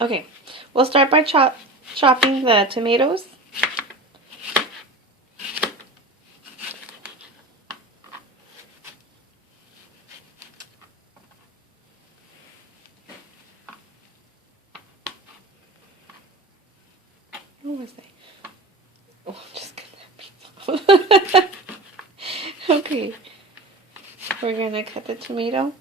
Okay, we'll start by chopping the tomatoes. What was that? Oh, just cut that piece off. Okay, we're gonna cut the tomato.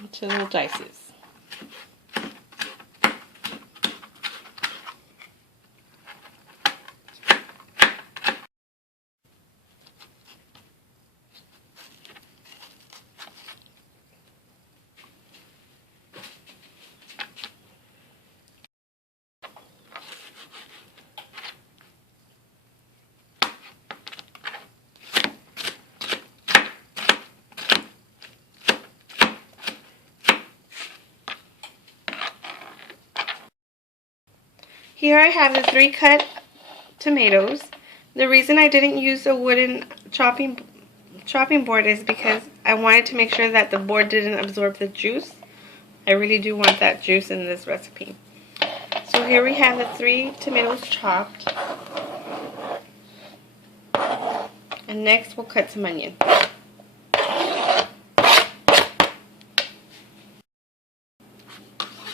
Into little dices. Here I have the 3 cut tomatoes. The reason I didn't use a wooden chopping board is because I wanted to make sure that the board didn't absorb the juice. I really do want that juice in this recipe. So here we have the 3 tomatoes chopped. And next we'll cut some onion.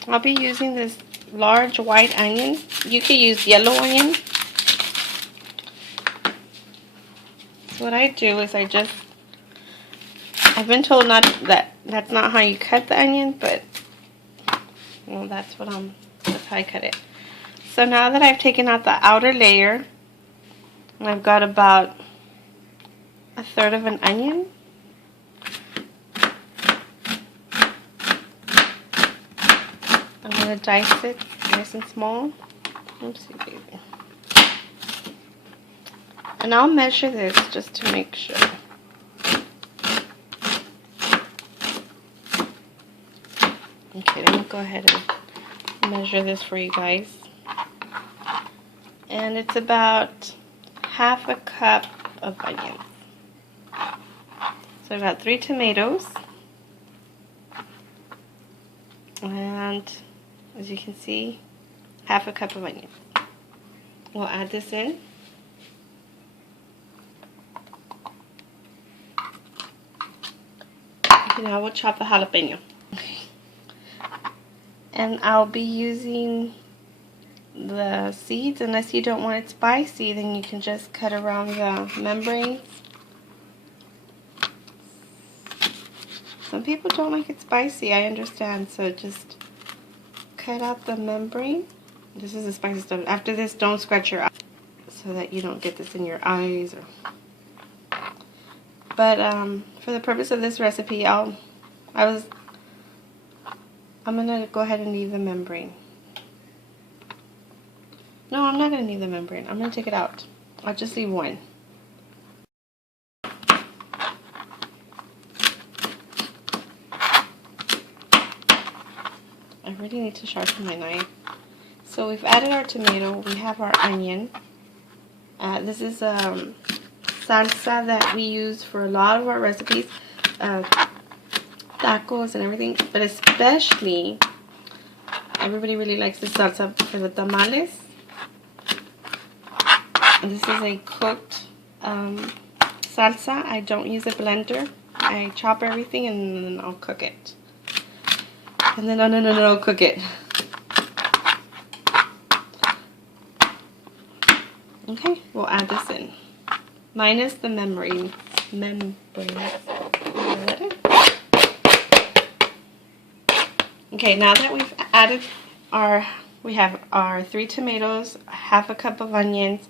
I'll be using this large white onion. You could use yellow onion. So what I do is I've been told that's not how you cut the onion, but well, that's how I cut it. So now that I've taken out the outer layer, I've got about 1/3 of an onion. I'm going to dice it nice and small. Oopsie baby. And I'll measure this just to make sure. Okay, let me go ahead and measure this for you guys. And it's about 1/2 cup of onions. So I've got 3 tomatoes. And as you can see, 1/2 cup of onion. We'll add this in. Okay, now we'll chop the jalapeno. Okay. And I'll be using the seeds. Unless you don't want it spicy, then you can just cut around the membranes. Some people don't like it spicy, I understand, so just cut out the membrane. This is the spicy stuff. After this, don't scratch your eyes so that you don't get this in your eyes. But for the purpose of this recipe, I'm gonna go ahead and leave the membrane. No, I'm not gonna leave the membrane. I'm gonna take it out. I'll just leave one. I really need to sharpen my knife. So we've added our tomato, we have our onion. This is salsa that we use for a lot of our recipes, tacos and everything, but especially everybody really likes this salsa for the tamales. And this is a cooked salsa. I don't use a blender. I chop everything and then I'll cook it. And then, no, cook it. Okay, we'll add this in. Minus the membrane. Okay, now that we've added we have our 3 tomatoes, 1/2 cup of onions,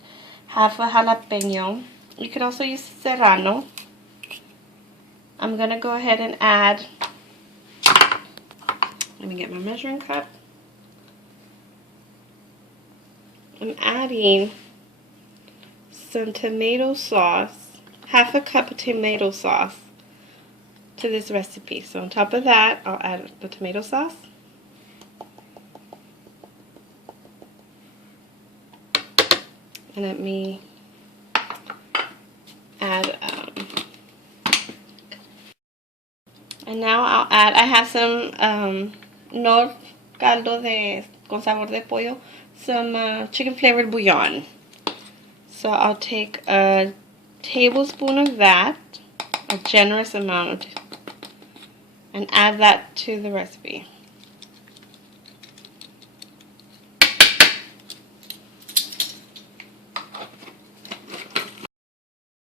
1/2 a jalapeno. You could also use serrano. I'm gonna go ahead and add, let me get my measuring cup. I'm adding some tomato sauce, 1/2 cup of tomato sauce to this recipe. So on top of that, I'll add the tomato sauce. And let me add And now I'll add, I have some no caldo con sabor de pollo, some chicken flavored bouillon. So I'll take a tablespoon of that, a generous amount, and add that to the recipe.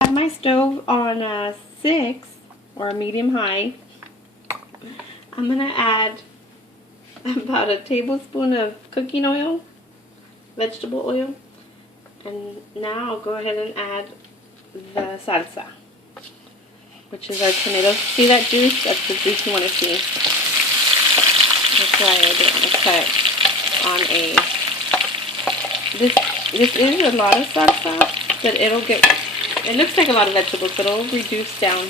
I have my stove on 6 or a medium high. I'm going to add about a tablespoon of cooking oil, vegetable oil, and now I'll go ahead and add the salsa, which is our tomatoes. See that juice? That's the juice you want to see. That's why I didn't cut on a. This is a lot of salsa, but it'll get. It looks like a lot of vegetables, but it'll reduce down.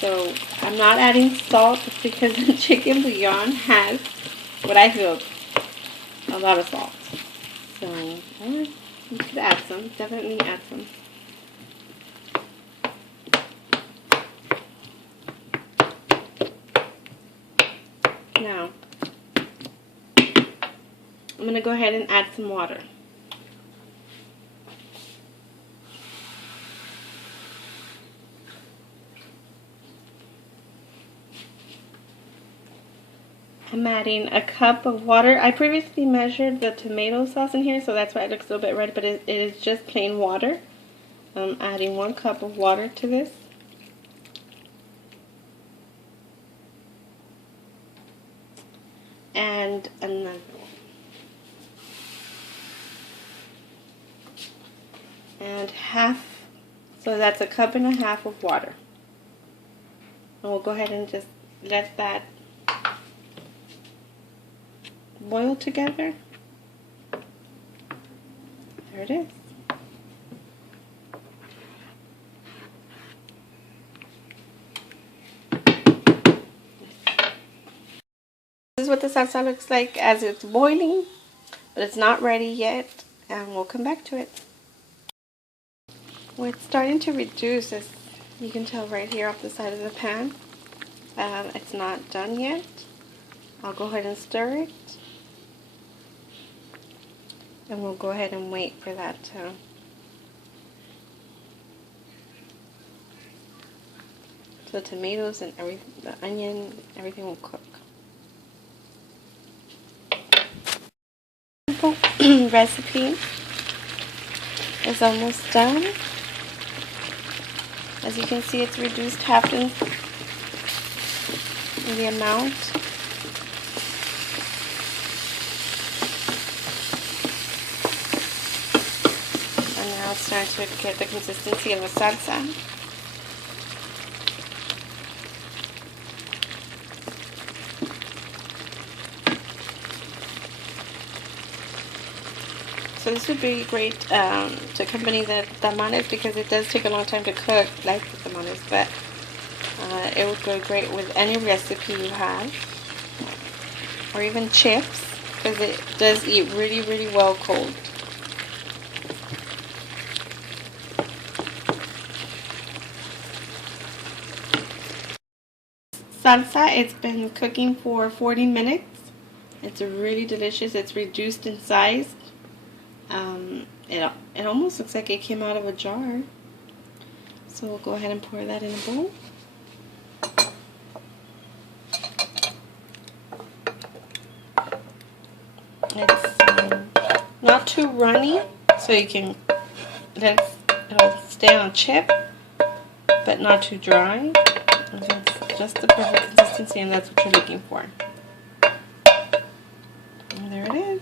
So I'm not adding salt because the chicken bouillon has what I feel a lot of salt. So you could add some. Definitely add some. Now, I'm going to go ahead and add some water. I'm adding a cup of water. I previously measured the tomato sauce in here, so that's why it looks a little bit red, but it is just plain water. I'm adding 1 cup of water to this. And another one. And half, so that's a cup and a half of water. And we'll go ahead and just let that boil together. There it is. This is what the salsa looks like as it's boiling, but it's not ready yet, and we'll come back to it. Well, it's starting to reduce, as you can tell right here off the side of the pan. It's not done yet. I'll go ahead and stir it. And we'll go ahead and wait for that to the tomatoes and the onion, everything will cook. Simple recipe is almost done. As you can see, it's reduced half in the amount. Now it's starting to get the consistency of a salsa. So this would be great to accompany the tamales because it does take a long time to cook, like the tamales, but it would go great with any recipe you have, or even chips, because it does eat really, really well cold. Salsa, it's been cooking for 40 minutes. It's really delicious. It's reduced in size. It almost looks like it came out of a jar. So we'll go ahead and pour that in a bowl. It's not too runny, so you can it'll stay on a chip, but not too dry. That's just the perfect consistency, and that's what you're looking for. And there it is.